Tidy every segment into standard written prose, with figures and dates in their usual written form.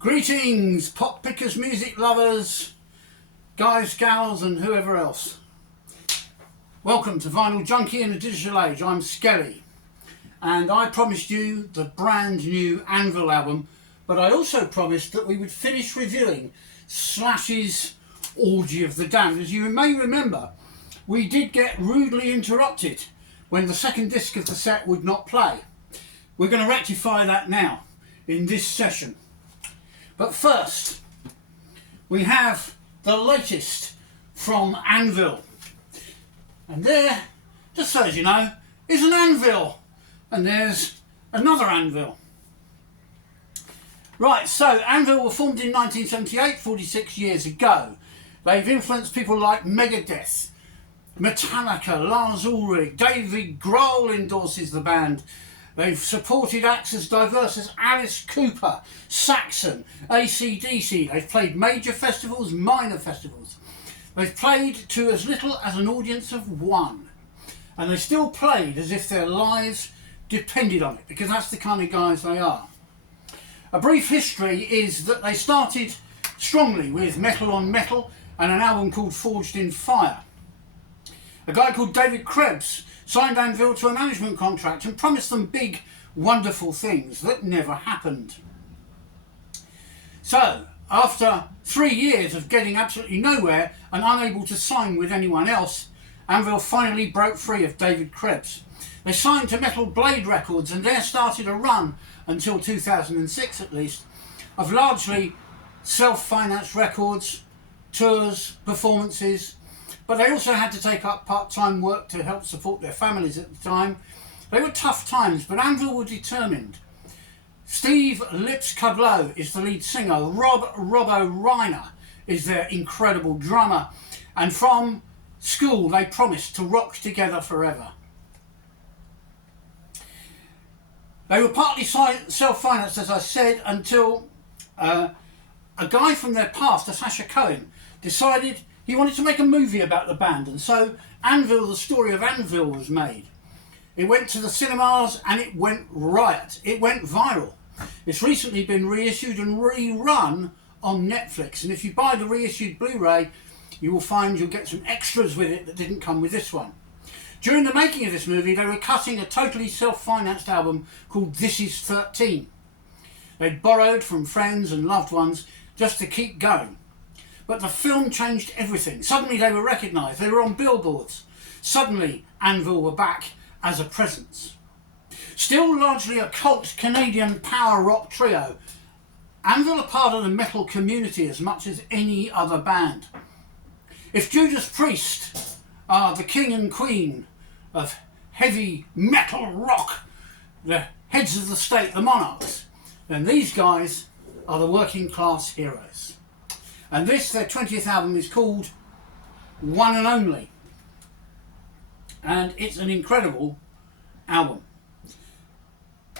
Greetings, pop pickers, music lovers, guys, gals and whoever else. Welcome to Vinyl Junkie in the Digital Age. I'm Skelly and I promised you the brand new ANVIL album, but I also promised that we would finish reviewing SLASH's Orgy of the Damned. As you may remember, we did get rudely interrupted when the second disc of the set would not play. We're going to rectify that now in this session. But first, we have the latest from ANVIL. And there, just so as you know, is an anvil. And there's another anvil. Right, so ANVIL were formed in 1978, 46 years ago. They've influenced people like Megadeth, Metallica, Lars Ulrich, David Grohl endorses the band. They've supported acts as diverse as Alice Cooper, Saxon, AC/DC. They've played major festivals, minor festivals. They've played to as little as an audience of one. And they still played as if their lives depended on it, because that's the kind of guys they are. A brief history is that they started strongly with Metal on Metal and an album called Forged in Fire. A guy called David Krebs signed ANVIL to a management contract and promised them big, wonderful things that never happened. So, after 3 years of getting absolutely nowhere and unable to sign with anyone else, ANVIL finally broke free of David Krebs. They signed to Metal Blade Records and there started a run, until 2006 at least, of largely self-financed records, tours, performances, but they also had to take up part-time work to help support their families at the time. They were tough times, but ANVIL were determined. Steve Lips Cablow is the lead singer. Robbo Reiner is their incredible drummer. And from school, they promised to rock together forever. They were partly self-financed, as I said, until a guy from their past, Sasha Cohen, decided he wanted to make a movie about the band, and so ANVIL, the story of ANVIL, was made. It went to the cinemas and it went riot. It went viral. It's recently been reissued and rerun on Netflix, and if you buy the reissued Blu-ray, you will find you'll get some extras with it that didn't come with this one. During the making of this movie, they were cutting a totally self-financed album called This Is 13. They'd borrowed from friends and loved ones just to keep going. But the film changed everything. Suddenly they were recognised, they were on billboards. Suddenly ANVIL were back as a presence. Still largely a cult Canadian power rock trio, ANVIL are part of the metal community as much as any other band. If Judas Priest are the king and queen of heavy metal rock, the heads of the state, the monarchs, then these guys are the working class heroes. And this, their 20th album, is called One and Only. And it's an incredible album.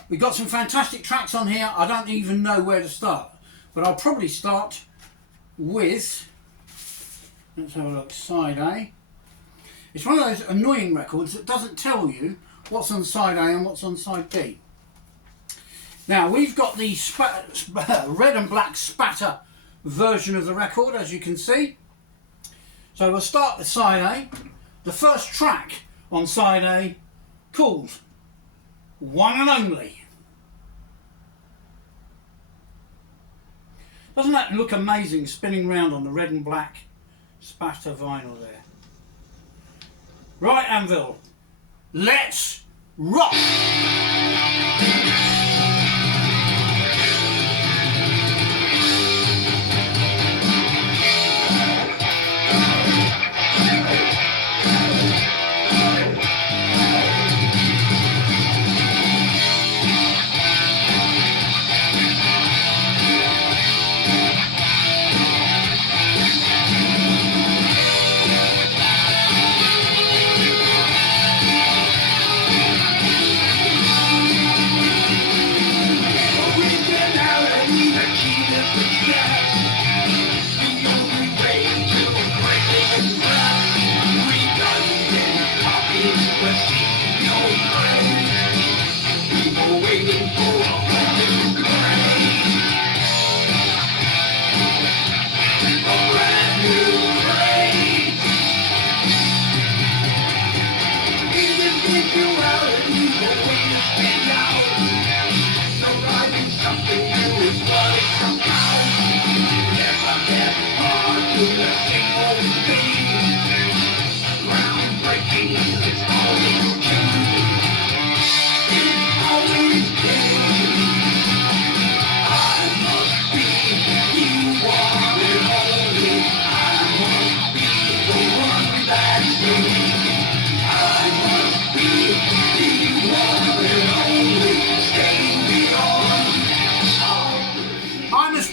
We've got some fantastic tracks on here. I don't even know where to start. But I'll probably start with, let's have a look, side A. It's one of those annoying records that doesn't tell you what's on side A and what's on side B. Now, we've got the red and black spatter version of the record, as you can see. So we'll start with side A. The first track on side A, called One and Only. Doesn't that look amazing, spinning round on the red and black spatter vinyl there? Right, ANVIL, let's rock!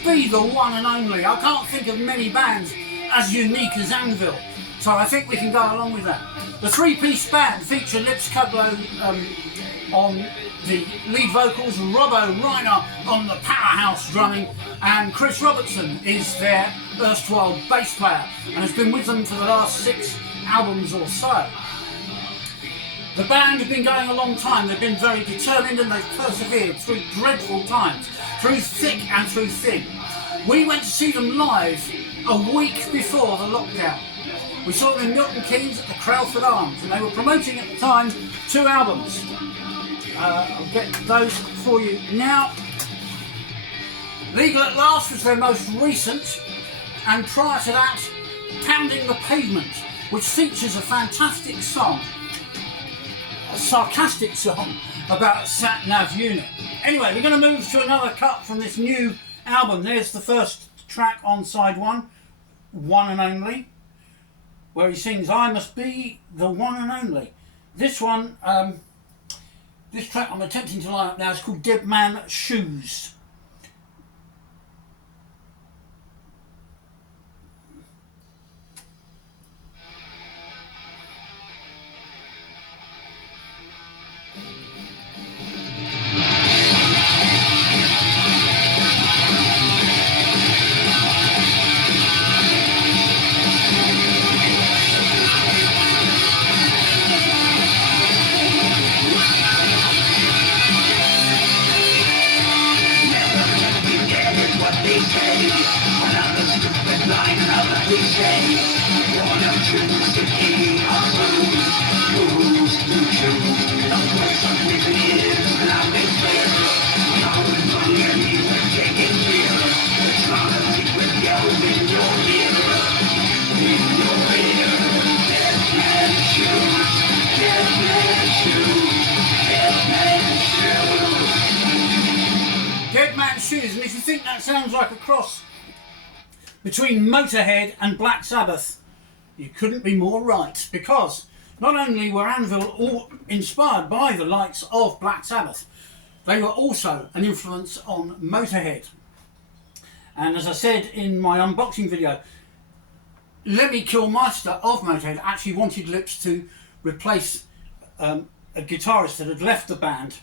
be the one and only. I can't think of many bands as unique as Anvil, so I think we can go along with that. The three-piece band feature Lips Kudlow on the lead vocals, Robbo Reiner on the powerhouse drumming, and Chris Robertson is their erstwhile bass player and has been with them for the last 6 albums or so. The band have been going a long time. They've been very determined and they've persevered through dreadful times, through thick and through thin. We went to see them live a week before the lockdown. We saw them in Milton Keynes at the Crowford Arms, and they were promoting at the time 2 albums. I'll get those for you now. Legal at Last was their most recent, and prior to that, Pounding the Pavement, which features a fantastic song, a sarcastic song about sat nav unit. Anyway, we're going to move to another cut from this new album. There's the first track on side 1, One and Only, where he sings I Must Be the One and Only. This one, this track I'm attempting to line up now is called Dead Man Shoes. And if you think that sounds like a cross between Motorhead and Black Sabbath, you couldn't be more right, because not only were Anvil all inspired by the likes of Black Sabbath, they were also an influence on Motorhead. And as I said in my unboxing video, Lemmy Kilmister of Motorhead actually wanted Lips to replace a guitarist that had left the band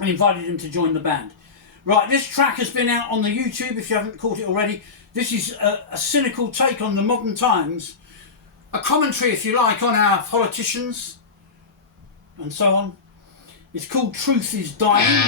and invited him to join the band. Right, this track has been out on the YouTube if you haven't caught it already. This is a cynical take on the modern times, a commentary, if you like, on our politicians and so on. It's called Truth is Dying.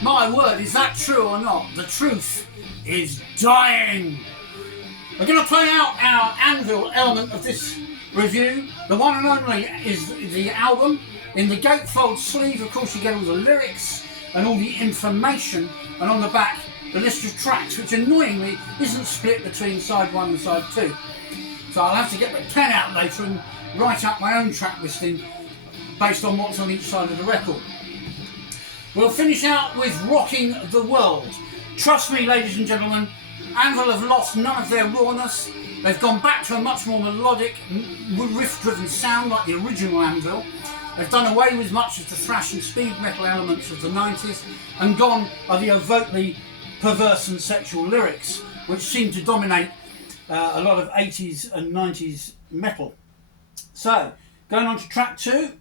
My word, is that true or not? The truth is dying. We're going to play out our Anvil element of this review. The one and only is the album. In the gatefold sleeve, of course, you get all the lyrics and all the information, and on the back, the list of tracks, which annoyingly isn't split between side 1 and side 2. So I'll have to get the pen out later and write up my own track listing based on what's on each side of the record. We'll finish out with Rocking the World. Trust me, ladies and gentlemen, Anvil have lost none of their rawness. They've gone back to a much more melodic, riff-driven sound like the original Anvil. They've done away with much of the thrash and speed metal elements of the 90s and gone are the overtly perverse and sexual lyrics, which seem to dominate a lot of 80s and 90s metal. So, going on to track 2.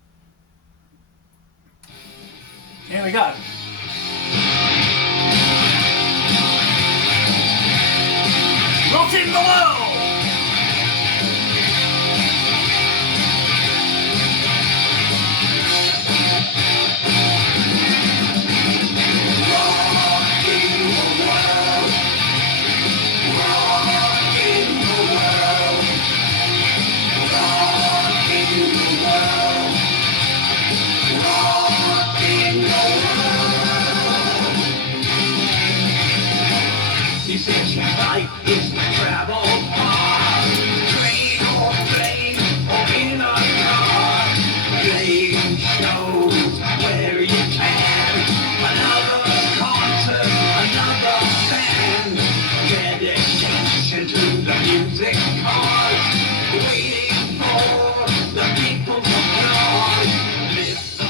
Here we go. Rocking the World! Life is travel far, train or plane or in a car. Playing shows where you can. Another concert, another band. Dedication to the music cause. Waiting for the people to applause. Live the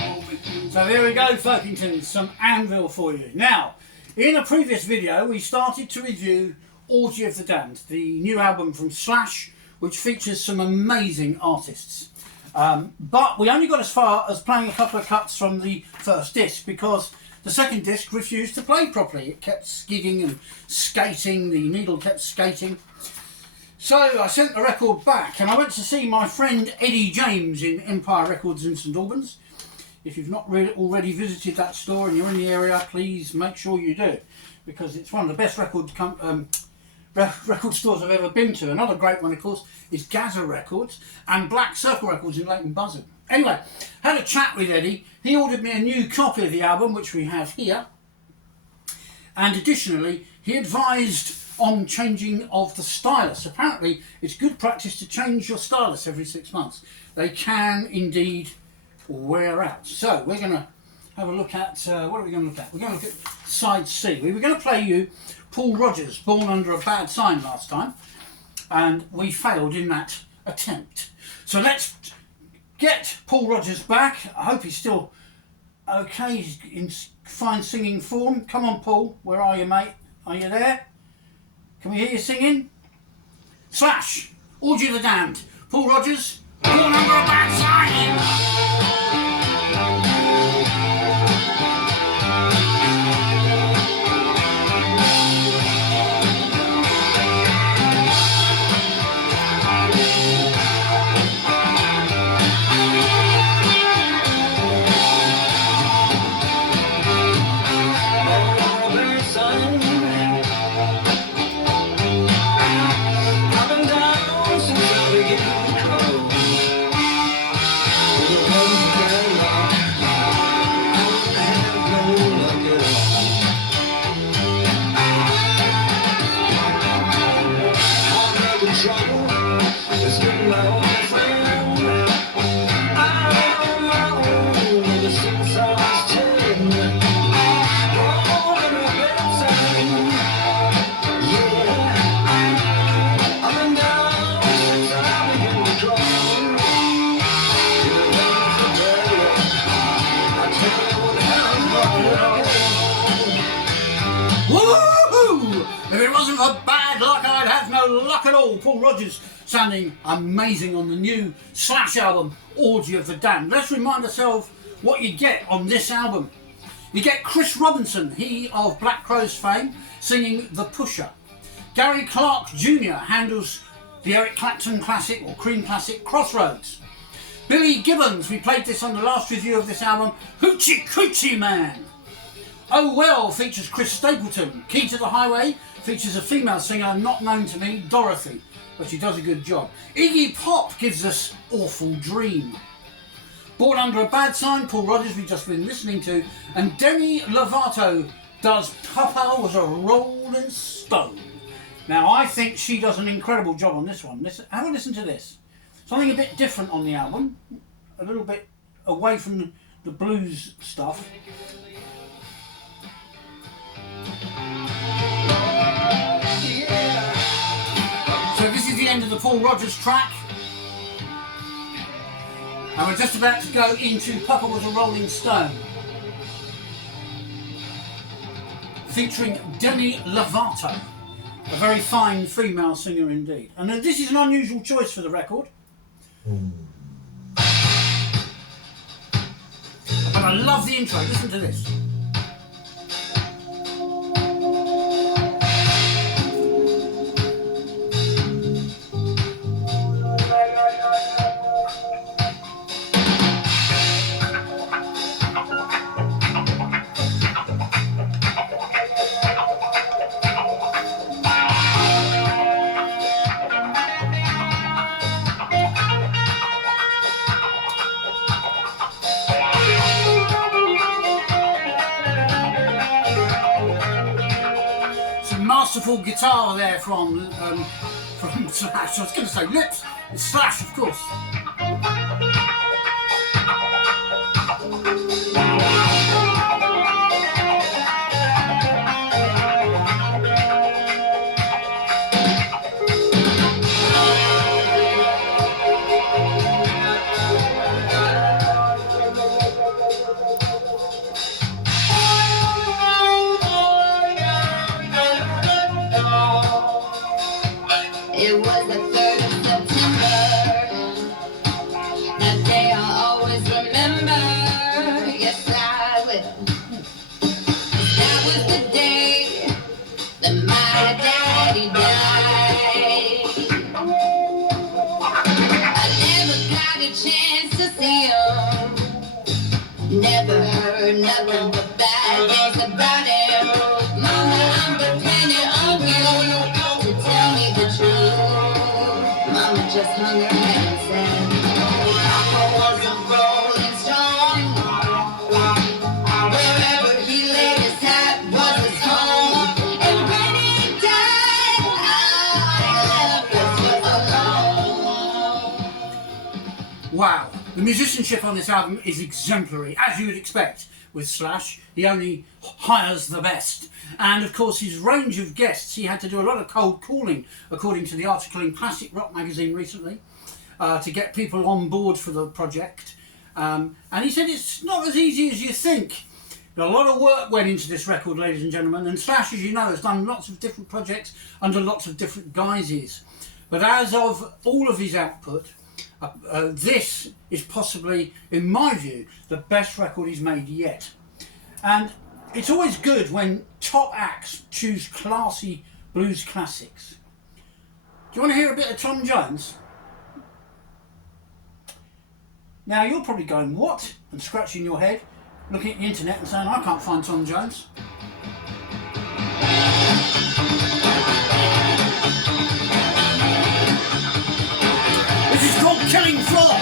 moment. So here we go, Folkengtons, some Anvil for you. Now, in a previous video, we started to review Orgy of the Damned, the new album from SLASH, which features some amazing artists. But we only got as far as playing a couple of cuts from the first disc because the second disc refused to play properly. It kept skidding and skating, the needle kept skating. So I sent the record back and I went to see my friend Eddie James in Empire Records in St Albans. If you've not already visited that store and you're in the area, please make sure you do, because it's one of the best record stores I've ever been to. Another great one, of course, is Gaza Records and Black Circle Records in Leighton Buzzard. Anyway, had a chat with Eddie. He ordered me a new copy of the album, which we have here. And additionally, he advised on changing of the stylus. Apparently, it's good practice to change your stylus every 6 months. They can indeed wear out. So we're going to have a look at, what are we going to look at? We're going to look at side C. We were going to play you Paul Rodgers, Born Under a Bad Sign last time, and we failed in that attempt. So let's get Paul Rodgers back. I hope he's still okay, he's in fine singing form. Come on, Paul, where are you, mate? Are you there? Can we hear you singing? SLASH, Orgy of the Damned, Paul Rodgers, Born Under a Bad Sign. If it wasn't for bad luck, I'd have no luck at all. Paul Rodgers sounding amazing on the new SLASH album, Orgy of the Damned. Let's remind ourselves what you get on this album. You get Chris Robinson, he of Black Crowes fame, singing The Pusher. Gary Clark Jr. handles the Eric Clapton classic or Cream classic Crossroads. Billy Gibbons, we played this on the last review of this album, Hoochie Coochie Man. Oh Well features Chris Stapleton. Key to the Highway features a female singer not known to me, Dorothy, but she does a good job. Iggy Pop gives us Awful Dream. Born Under a Bad Sign, Paul Rodgers we've just been listening to, and Demi Lovato does Papa Was a Rolling Stone. Now I think she does an incredible job on this one. Have a listen to this. Something a bit different on the album, a little bit away from the blues stuff. So this is the end of the Paul Rodgers track. And we're just about to go into Papa Was a Rolling Stone, featuring Demi Lovato, a very fine female singer indeed. And this is an unusual choice for the record. But I love the intro, listen to this. Masterful guitar there from Slash. I was going to say Lips. It's Slash, of course. It was the 3rd of September, that day I'll always remember, yes I will. That was the day that my daddy died. I never got a chance to see him, never heard nothing but bad things about him. Mama, I'm depending on you to tell me the truth. Mama just hung her head and said, Papa was a rolling stone. Wherever he laid his hat was his home. And when he died, all he left us was alone. Wow, the musicianship on this album is exemplary, as you would expect with Slash. He only hires the best. And of course his range of guests, he had to do a lot of cold calling, according to the article in Classic Rock magazine recently, to get people on board for the project. And he said it's not as easy as you think. A lot of work went into this record, ladies and gentlemen, and Slash, as you know, has done lots of different projects under lots of different guises. But as of all of his output, this is possibly, in my view, the best record he's made yet. And it's always good when top acts choose classy blues classics. Do you want to hear a bit of Tom Jones? Now you're probably going, what? And scratching your head, looking at the internet and saying, I can't find Tom Jones. This is called Killing Floor.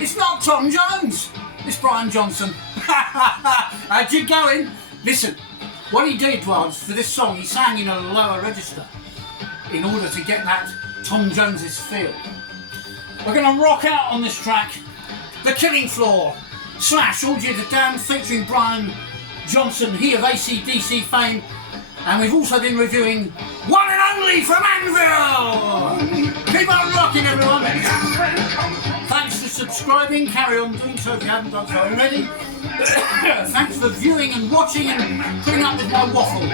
It's not Tom Jones, it's Brian Johnson. How'd you going? Listen, What he did was, for this song, he sang in a lower register in order to get that Tom Jones's feel. We're going to rock out on this track, The Killing Floor, Slash, Orgy of the Damned, featuring Brian Johnson, he of AC/DC fame, and we've also been reviewing One and Only from ANVIL! Keep on rocking, everyone! Thanks for subscribing, carry on doing so if you haven't done so already. Thanks for viewing and watching and putting up with my waffle.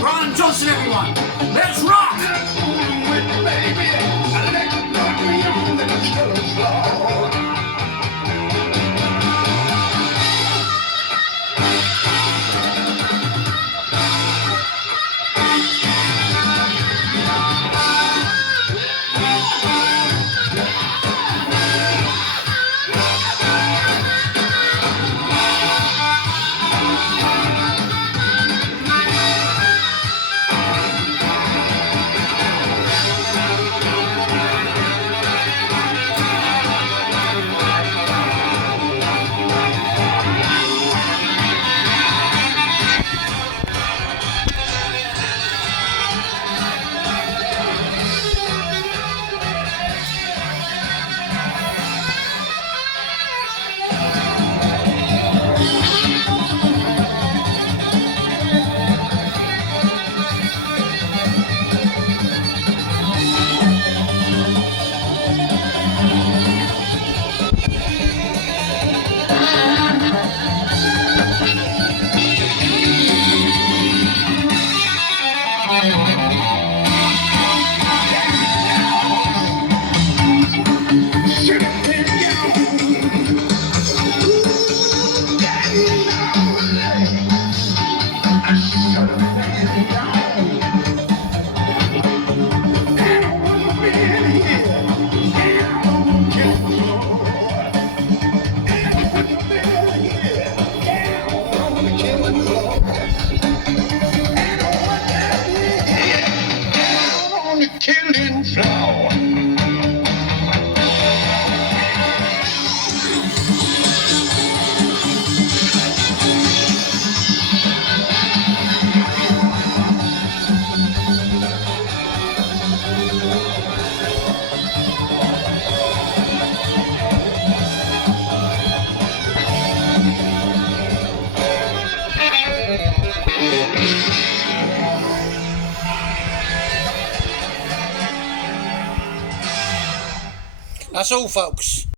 Brian Johnson, everyone, let's rock! Killing floor. That's all, folks.